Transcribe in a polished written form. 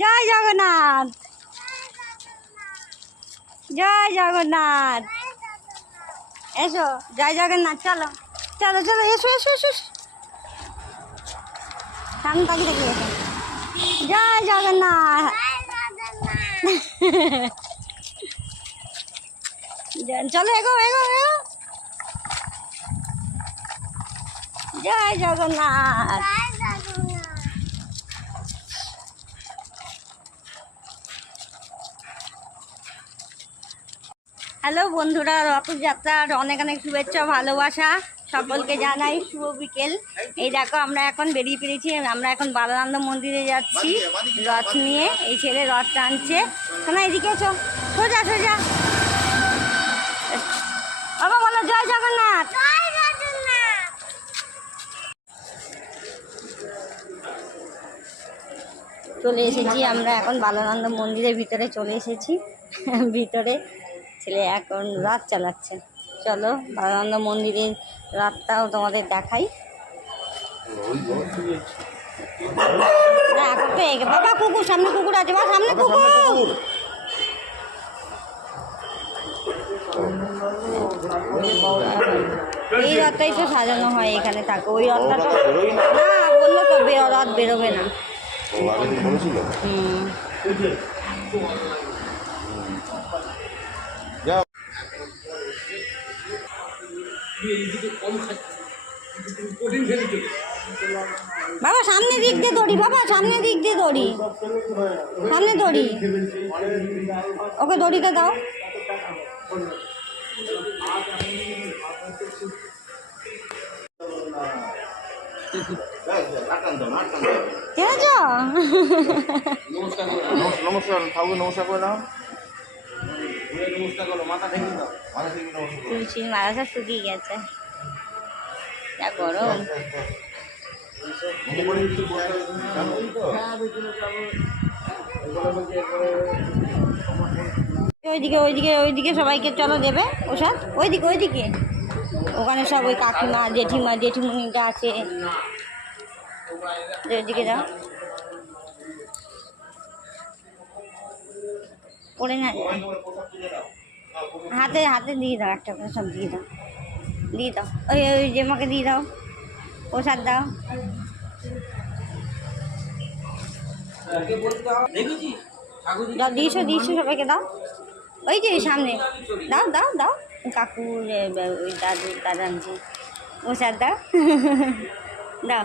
জয় জগন্নাথ, জয় জগন্নাথ। এসো, জয় জগন্নাথ। চলো চলো চলো, এসো এসো এসো। সামনে তাকিয়ে দেখি, এসো। জয় জগন্নাথ। চলো, এগো এগো এগো। জয় জগন্নাথ। হ্যালো বন্ধুরা, রথযাত্রার অনেক অনেক শুভেচ্ছা ভালোবাসা সকলকে জানাই। শুভ বিকেল। এই দেখো, আমরা এখন বেরিয়ে পড়েছি। আমরা এখন বালানন্দ মন্দিরে যাচ্ছি রথ নিয়ে। এই ছেলে রথ টানছে। শোনা, এদিকে এসো, সোজা সোজা। বাবা বলো জয় জগন্নাথ। চলে এসেছি আমরা এখন বালানন্দ মন্দিরের ভিতরে চলে এসেছি। ভিতরে ছেলে এখন রথ চালাচ্ছে। চলো বালানন্দ মন্দিরের রথটাও তোমাদের দেখাই। না এখন তো বাবা কুকুর, সামনে কুকুর আছে, বা সামনে কুকুর। এই রথটাই তো সাজানো হয় এখানে থাকে। ওই রথটা তো না, বললো তো রথ বেরোবে না। বাবা সামনে দিক দিয়ে দড়ি, বাবা সামনে দিক দিয়ে দড়ি, সামনে দড়ি। ওকে দড়িটা দাও। নমস্কার ঠাকুর, নমস্কার করে নাও। তুলসীর মালা সব শুকিয়ে গেছে, যা গরম। ওইদিকে ওইদিকে ওইদিকে সবাইকে চলো দেবে ওষুধ। ওইদিকে ওইদিকে ওখানে সব ওই কাকিমা জেঠিমা জেঠিমুনিটা আছে। ওইদিকে যাও, পড়ে না যায়। হাতে হাতে দিয়ে দাও, একটা করে সব দিয়ে দাও, দিয়ে দাও। ওই ওই জেমাকে দিয়ে দাও, প্রসাদ দাও। দাও, দিয়েছো দিয়েছো, সবাইকে দাও। ওই যে সামনে দাও দাও দাও। কাকু ওই দাদু দাদা আনছে, প্রসাদ দাও। দাও।